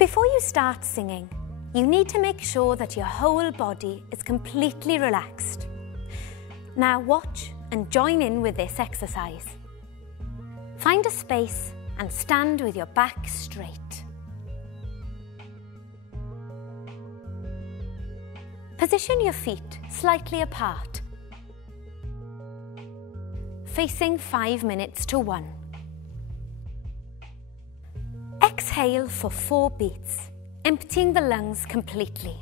Before you start singing, you need to make sure that your whole body is completely relaxed. Now watch and join in with this exercise. Find a space and stand with your back straight. Position your feet slightly apart, facing 5 minutes to 1. Exhale for 4 beats, emptying the lungs completely.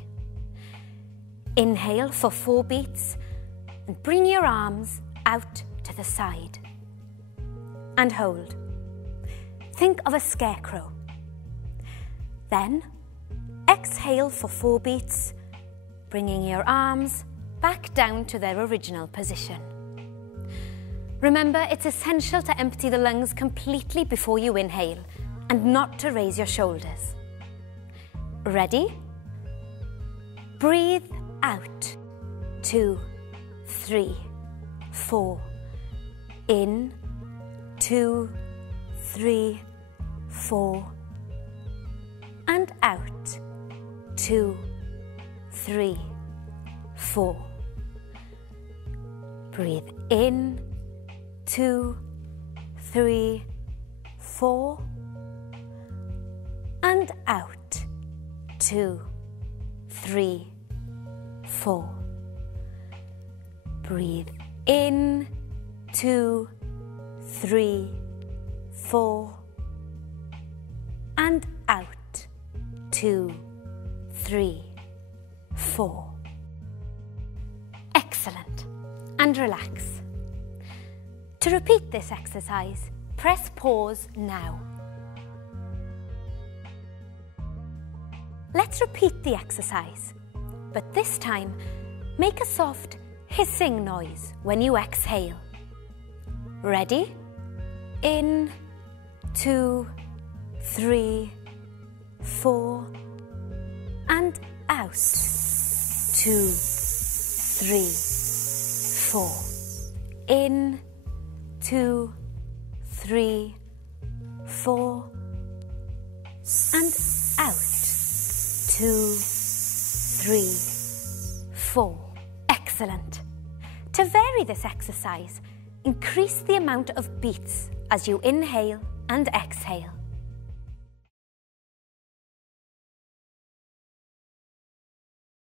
Inhale for 4 beats and bring your arms out to the side. And hold. Think of a scarecrow. Then exhale for 4 beats, bringing your arms back down to their original position. Remember, it's essential to empty the lungs completely before you inhale and not to raise your shoulders. Ready? Breathe out. 2, 3, 4. In. 2, 3, 4. And out. 2, 3, 4. Breathe in. 2, 3, 4. And out. 2, 3, 4. Breathe in. 2, 3, 4. And out. 2, 3, 4. Excellent. And relax. To repeat this exercise, press pause now. Let's repeat the exercise, but this time make a soft hissing noise when you exhale. Ready? In. 2, 3, 4. And out. 2, 3, 4. In. 2, 3, 4. And out. 2, 3, 4. Excellent. To vary this exercise, increase the amount of beats as you inhale and exhale.